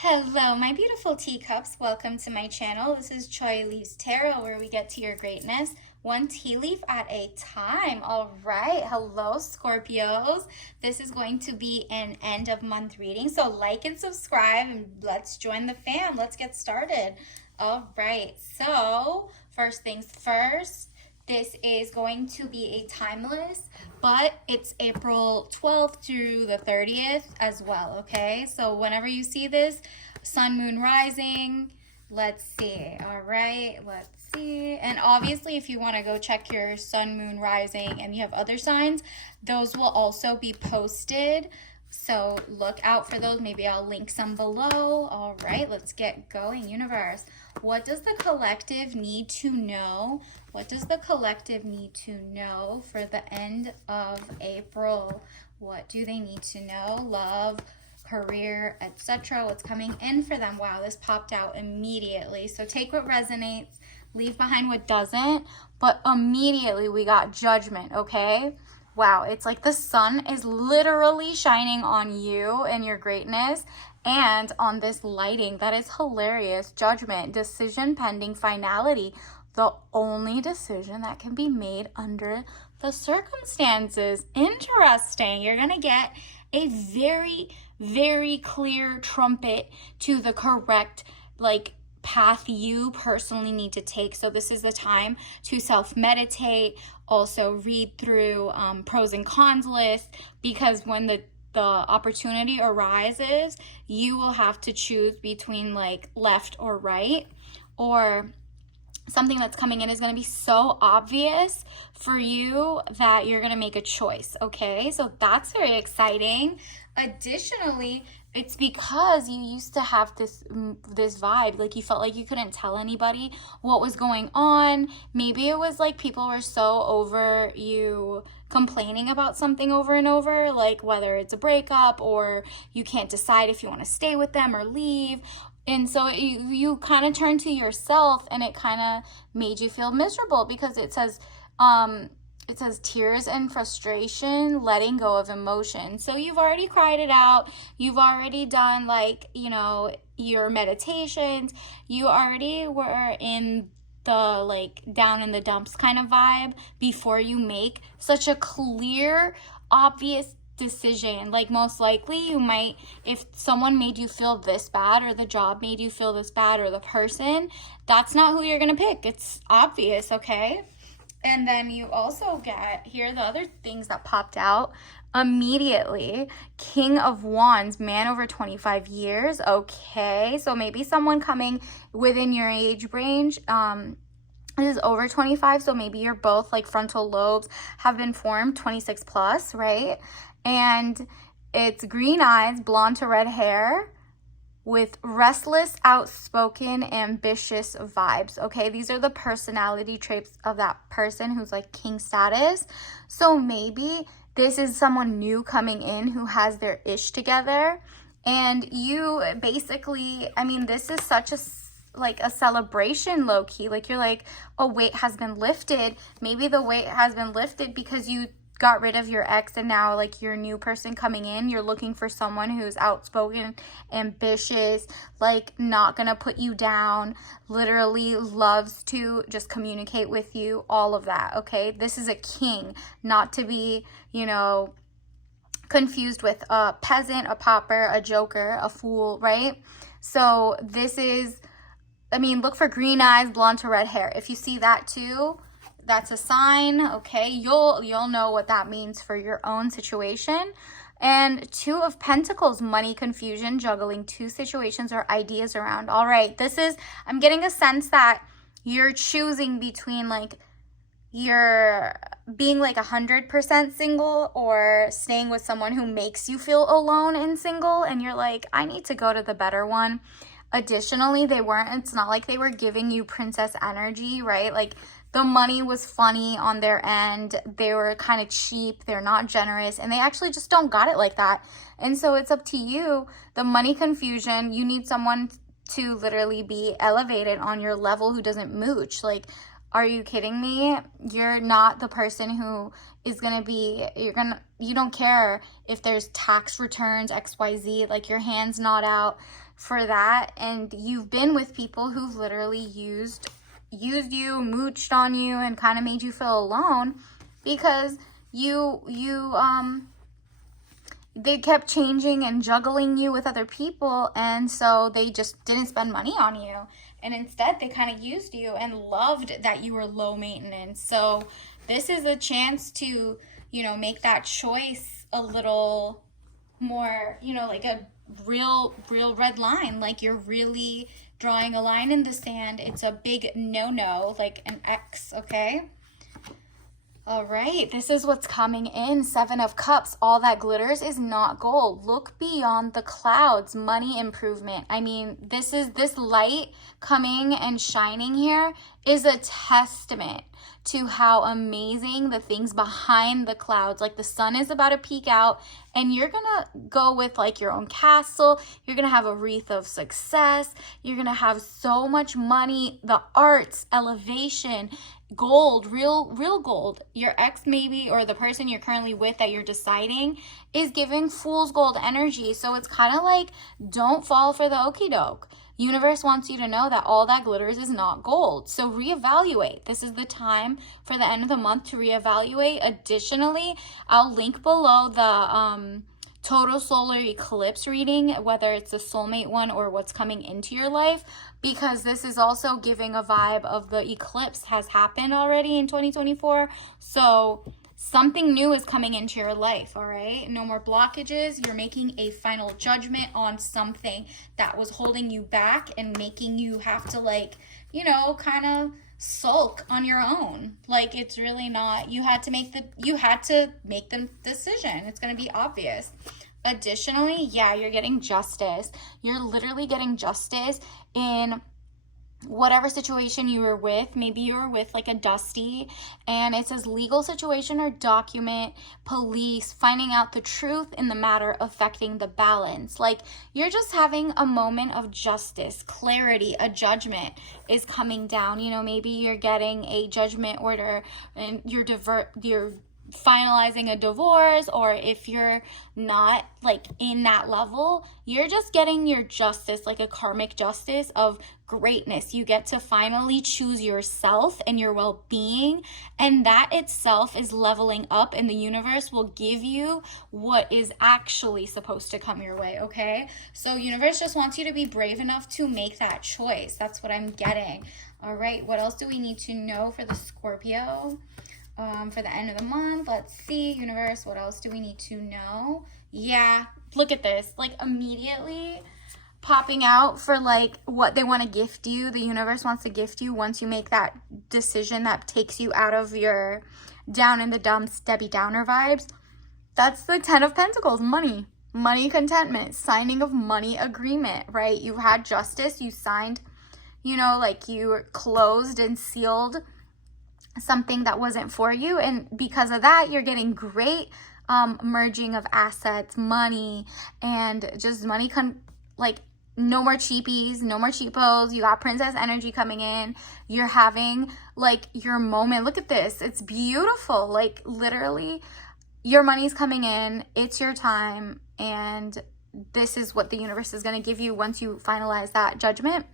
Hello, my beautiful teacups. Welcome to my channel. This is Choi Leaves Tarot, where we get to your greatness one tea leaf at a time. All right. Hello, Scorpios. This is going to be an end of month reading. So like and subscribe and let's join the fam. Let's get started. All right. So first things first. This is going to be a timeless, but it's April 12th through the 30th as well, okay? So whenever you see this, sun, moon, rising, let's see. All right, let's see. And obviously, if you want to go check your sun, moon, rising, and you have other signs, those will also be posted. So look out for those. Maybe I'll link some below. All right, let's get going. Universe, what does the collective need to know? What does the collective need to know for the end of April? What do they need to know? Love, career, etc. What's coming in for them? Wow, this popped out immediately. So take what resonates, leave behind what doesn't. But immediately we got judgment, okay? Wow, it's like the sun is literally shining on you and your greatness and on this lighting. That is hilarious. Judgment, decision pending, finality. The only decision that can be made under the circumstances. Interesting. You're going to get a very, very clear trumpet to the correct, path you personally need to take. So this is the time to self-meditate, also read through pros and cons list, because when the opportunity arises, you will have to choose between left or right, or something that's coming in is going to be so obvious for you that you're going to make a choice, okay? So that's very exciting. Additionally, it's because you used to have this vibe, like you felt like you couldn't tell anybody what was going on. Maybe it was like people were so over you complaining about something over and over, like whether it's a breakup or you can't decide if you want to stay with them or leave. And so you kind of turned to yourself, and it kind of made you feel miserable because it says tears and frustration, letting go of emotion. So you've already cried it out. You've already done your meditations. You already were in the down in the dumps kind of vibe before you make such a clear, obvious decision. Most likely you might, if someone made you feel this bad, or the job made you feel this bad, or the person, that's not who you're gonna pick. It's obvious, okay? And then you also get, here are the other things that popped out immediately. King of Wands, man over 25 years. Okay, so maybe someone coming within your age range is over 25, so maybe you're both frontal lobes have been formed, 26 plus, right? And it's green eyes, blonde to red hair, with restless, outspoken, ambitious vibes, okay? These are the personality traits of that person who's king status. So maybe this is someone new coming in who has their ish together, and you basically, this is such a celebration, low-key. You're a weight has been lifted. Maybe the weight has been lifted because you got rid of your ex, and now your new person coming in, you're looking for someone who's outspoken, ambitious, not gonna put you down, literally loves to just communicate with you, all of that, okay? This is a king, not to be, confused with a peasant, a pauper, a joker, a fool, right? So this is, look for green eyes, blonde to red hair. If you see that too, that's a sign, okay? You'll know what that means for your own situation. And Two of Pentacles, money confusion, juggling two situations or ideas around. All right, I'm getting a sense that you're choosing between you're being 100% single, or staying with someone who makes you feel alone and single, and you're I need to go to the better one. Additionally, it's not like they were giving you princess energy, right? The money was funny on their end. They were kind of cheap. They're not generous. And they actually just don't got it like that. And so it's up to you. The money confusion, you need someone to literally be elevated on your level who doesn't mooch. Are you kidding me? You're not the person who is going to be, you don't care if there's tax returns, XYZ, your hand's not out. for that, and you've been with people who've literally used you, mooched on you, and kind of made you feel alone because they kept changing and juggling you with other people, and so they just didn't spend money on you, and instead they kind of used you and loved that you were low maintenance. So this is a chance to, you know, make that choice a little more, you know, like a real red line, like you're really drawing a line in the sand. It's a big no-no, like an X, okay? All right, this is what's coming in. 7 of Cups. All that glitters is not gold. Look beyond the clouds. Money improvement. I mean, this light coming and shining here is a testament to how amazing the things behind the clouds, like the sun is about to peek out, and you're gonna go with like your own castle. You're gonna have a wreath of success. You're gonna have so much money, the arts, elevation, gold, real gold. Your ex maybe, or the person you're currently with that you're deciding, is giving fool's gold energy. So it's kind of like, don't fall for the okie doke. Universe wants you to know that all that glitters is not gold. So reevaluate. This is the time for the end of the month to reevaluate. Additionally, I'll link below the total solar eclipse reading, whether it's a soulmate one or what's coming into your life, because this is also giving a vibe of the eclipse has happened already in 2024. So something new is coming into your life, all right? No more blockages. You're making a final judgment on something that was holding you back and making you have to, like, you know, kind of sulk on your own. Like, it's really not, you had to make the decision. It's going to be obvious. Additionally, yeah, you're getting justice. You're literally getting justice in whatever situation you were with. Maybe you were with like a Dusty, and it says legal situation or document, police, finding out the truth in the matter affecting the balance. Like, you're just having a moment of justice, clarity, a judgment is coming down. You know, maybe you're getting a judgment order and you're finalizing a divorce, or if you're not like in that level, you're just getting your justice, like a karmic justice of greatness. You get to finally choose yourself and your well-being, and that itself is leveling up, and the universe will give you what is actually supposed to come your way, okay? So universe just wants you to be brave enough to make that choice. That's what I'm getting. All right, what else do we need to know for the Scorpio? For the end of the month, let's see, universe, what else do we need to know? Yeah, look at this, like immediately popping out for like what they want to gift you. The universe wants to gift you once you make that decision that takes you out of your down in the dumps, Debbie Downer vibes. That's the 10 of Pentacles, money, contentment, signing of money agreement, right? You had justice, you signed, you know, like you closed and sealed something that wasn't for you, and because of that you're getting great merging of assets, money, and just money like no more cheapies, no more cheapos. You got princess energy coming in. You're having like your moment. Look at this, it's beautiful. Like literally your money's coming in, it's your time, and this is what the universe is going to give you once you finalize that judgment.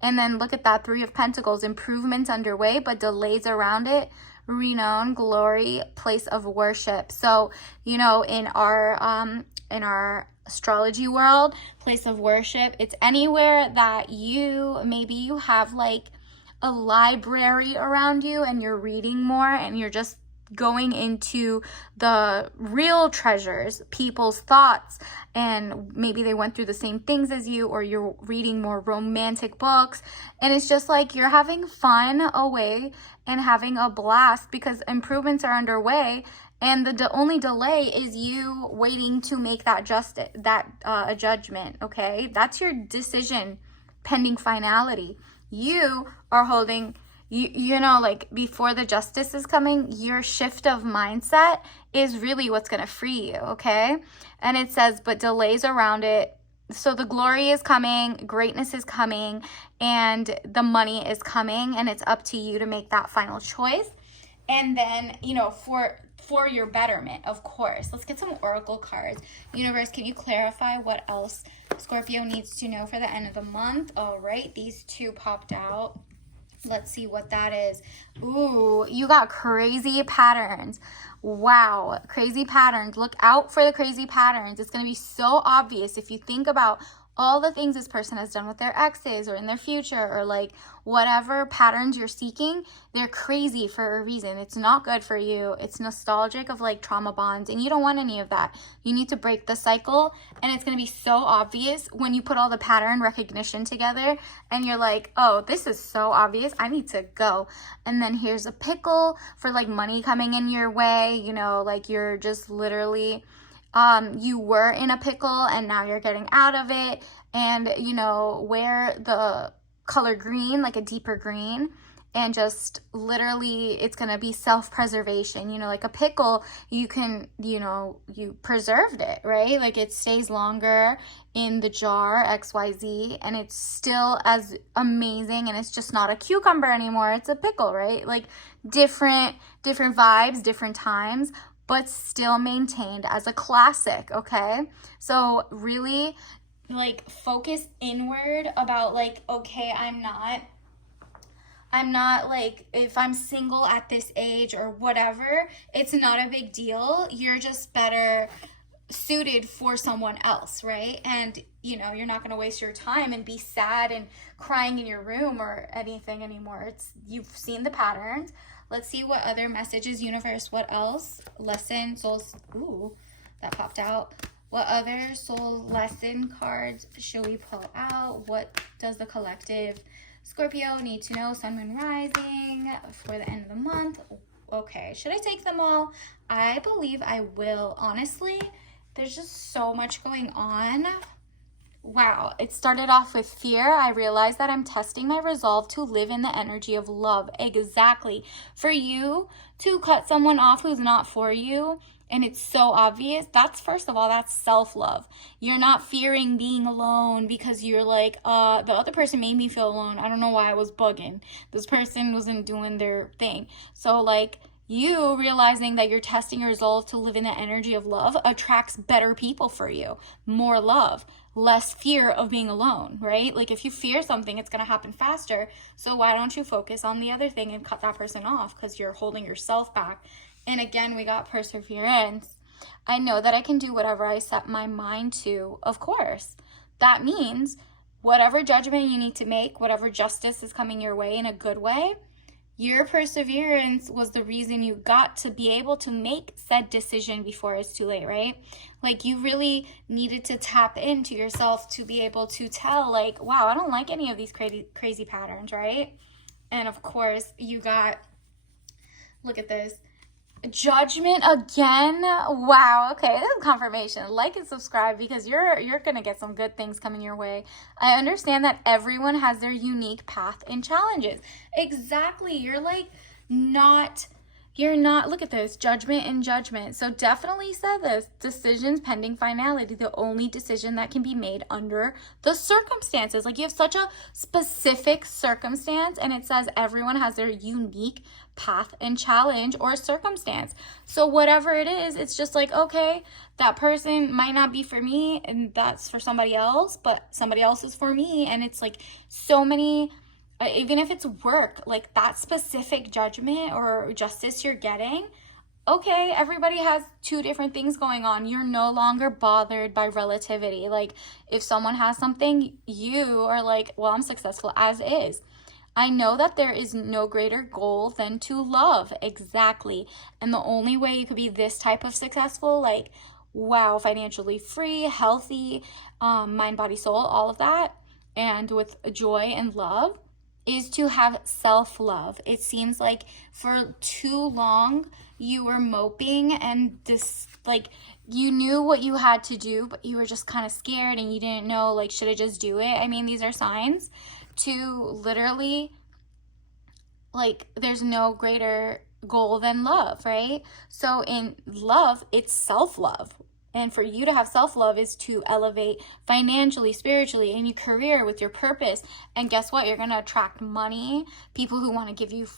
And then look at that, 3 of Pentacles, improvements underway, but delays around it, renown, glory, place of worship. So, you know, in our astrology world, place of worship, it's anywhere that maybe you have like a library around you and you're reading more and you're just going into the real treasures, people's thoughts, and maybe they went through the same things as you, or you're reading more romantic books, and it's just like you're having fun away and having a blast because improvements are underway, and the only delay is you waiting to make that a judgment, okay? That's your decision pending finality. You are holding, you know, like before the justice is coming, your shift of mindset is really what's going to free you, okay? And it says, but delays around it. So the glory is coming, greatness is coming, and the money is coming, and it's up to you to make that final choice. And then, you know, for your betterment, of course. Let's get some oracle cards. Universe, can you clarify what else Scorpio needs to know for the end of the month? All right, these two popped out. Let's see what that is. Ooh, you got crazy patterns. Wow, crazy patterns. Look out for the crazy patterns. It's going to be so obvious if you think about all the things this person has done with their exes or in their future, or like whatever patterns you're seeking, they're crazy for a reason. It's not good for you. It's nostalgic of like trauma bonds, and you don't want any of that. You need to break the cycle, and it's going to be so obvious when you put all the pattern recognition together and you're like, oh, this is so obvious. I need to go. And then here's a pickle for like money coming in your way, you know, like you're just literally you were in a pickle and now you're getting out of it. And, you know, wear the color green, like a deeper green, and just literally it's going to be self-preservation. You know, like a pickle, you can, you know, you preserved it, right? Like it stays longer in the jar, XYZ, and it's still as amazing, and it's just not a cucumber anymore. It's a pickle, right? Like different vibes, different times, but still maintained as a classic, okay? So really, like, focus inward about, like, okay, I'm not, like, if I'm single at this age or whatever, it's not a big deal. You're just better suited for someone else, right? And, you know, you're not going to waste your time and be sad and crying in your room or anything anymore. You've seen the patterns. Let's see what other messages, universe, what else? Lesson, souls, ooh, that popped out. What other soul lesson cards should we pull out? What does the collective Scorpio need to know? Sun, moon, rising for the end of the month. Okay, should I take them all? I believe I will. Honestly, there's just so much going on. Wow, it started off with fear. I realized that I'm testing my resolve to live in the energy of love. Exactly. For you to cut someone off who's not for you, and it's so obvious, that's, first of all, that's self-love. You're not fearing being alone because you're like, the other person made me feel alone. I don't know why I was bugging. This person wasn't doing their thing. So, like, you realizing that you're testing your resolve to live in the energy of love attracts better people for you, more love, less fear of being alone, right? Like if you fear something, it's going to happen faster. So why don't you focus on the other thing and cut that person off, because you're holding yourself back. And again, we got perseverance. I know that I can do whatever I set my mind to, of course. That means whatever judgment you need to make, whatever justice is coming your way in a good way, your perseverance was the reason you got to be able to make said decision before it's too late, right? Like you really needed to tap into yourself to be able to tell, like, wow, I don't like any of these crazy patterns, right? And of course, you got, look at this, judgment again. Wow, okay, this is confirmation. Like and subscribe, because you're gonna get some good things coming your way. I understand that everyone has their unique path and challenges. Exactly. You're not, look at this, judgment and judgment. So definitely said this, decisions pending finality, the only decision that can be made under the circumstances. Like you have such a specific circumstance, and it says everyone has their unique path and challenge or circumstance. So whatever it is, it's just like, okay, that person might not be for me and that's for somebody else, but somebody else is for me. And it's like so many, even if it's work, like that specific judgment or justice you're getting, okay, everybody has two different things going on. You're no longer bothered by relativity. Like if someone has something, you are like, well, I'm successful as is. I know that there is no greater goal than to love. Exactly. And the only way you could be this type of successful, like, wow, financially free, healthy, mind, body, soul, all of that, and with joy and love, is to have self-love. It seems like for too long you were moping and like you knew what you had to do, but you were just kind of scared and you didn't know, like, should I just do it? I mean, these are signs to literally, like, there's no greater goal than love, right? So in love, it's self-love. And for you to have self-love is to elevate financially, spiritually, in your career, with your purpose. And guess what? You're going to attract money, people who want to give you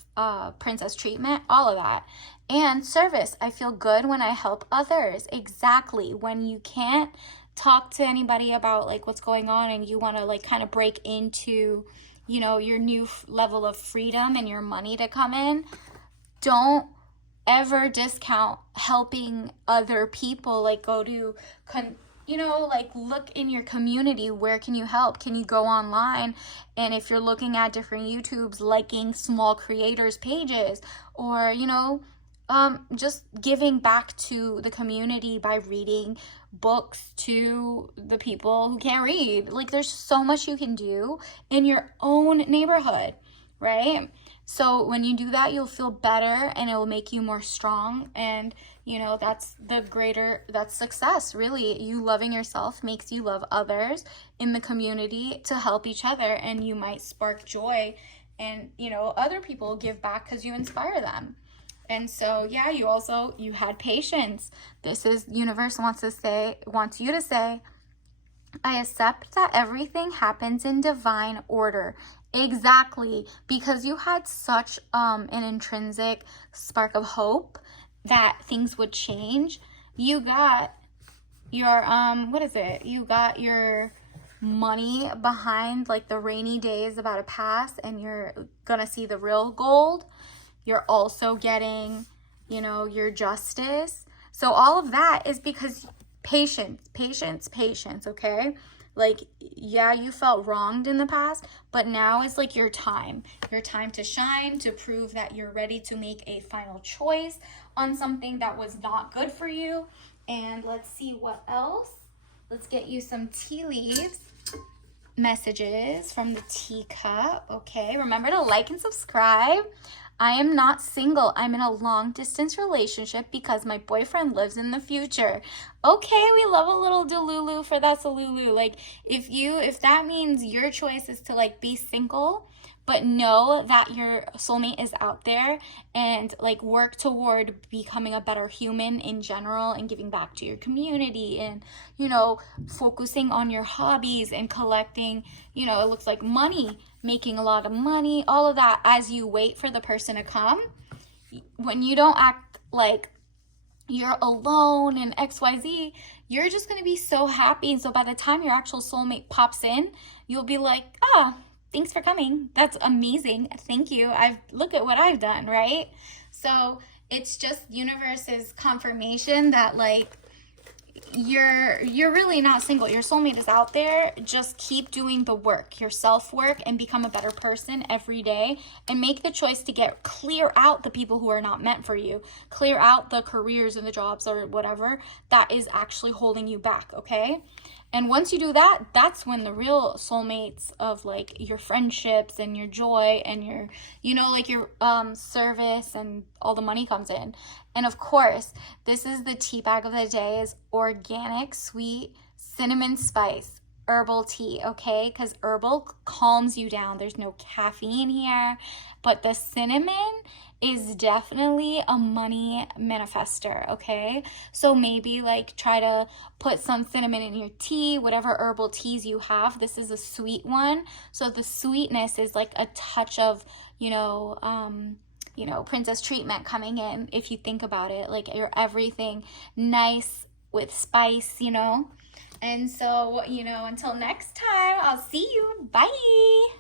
princess treatment, all of that. And service. I feel good when I help others. Exactly. When you can't talk to anybody about like what's going on and you want to like kind of break into, you know, your new level of freedom and your money to come in, don't ever discount helping other people. Like go to, you know, like look in your community. Where can you help? Can you go online? And if you're looking at different YouTubes, liking small creators pages, or, you know, just giving back to the community by reading books to the people who can't read. Like there's so much you can do in your own neighborhood, right? So when you do that, you'll feel better and it will make you more strong. And, you know, that's success, really. You loving yourself makes you love others in the community to help each other. And you might spark joy and, you know, other people give back because you inspire them. And so, yeah, you had patience. This is, universe wants you to say, I accept that everything happens in divine order. Exactly. Because you had such an intrinsic spark of hope that things would change. You got your, You got your money behind like the rainy days about to pass, and you're gonna see the real gold. You're also getting, you know, your justice. So all of that is because patience, okay? Like, yeah, you felt wronged in the past, but now is like your time to shine, to prove that you're ready to make a final choice on something that was not good for you. And let's see what else. Let's get you some tea leaves messages from the teacup. Okay, remember to like and subscribe. I am not single. I'm in a long distance relationship because my boyfriend lives in the future. Okay, we love a little delulu for that salulu. Like if that means your choice is to like be single, but know that your soulmate is out there, and like work toward becoming a better human in general and giving back to your community, and, you know, focusing on your hobbies and collecting, you know, it looks like money, making a lot of money, all of that as you wait for the person to come. When you don't act like you're alone and XYZ, you're just going to be so happy. And so by the time your actual soulmate pops in, you'll be like, thanks for coming. That's amazing. Thank you. Look at what I've done, right? So it's just universe's confirmation that like you're really not single. Your soulmate is out there. Just keep doing the work, your self-work, and become a better person every day, and make the choice to clear out the people who are not meant for you. Clear out the careers and the jobs or whatever that is actually holding you back, okay? And once you do that, that's when the real soulmates of like your friendships and your joy and your, you know, like your service and all the money comes in. And of course, this is the tea bag of the day, is organic, sweet, cinnamon spice, herbal tea, okay? Because herbal calms you down. There's no caffeine here, but the cinnamon is definitely a money manifester, okay? So maybe like try to put some cinnamon in your tea, whatever herbal teas you have. This is a sweet one. So the sweetness is like a touch of, princess treatment coming in, if you think about it. Like you're everything nice with spice, you know? And so, until next time, I'll see you. Bye.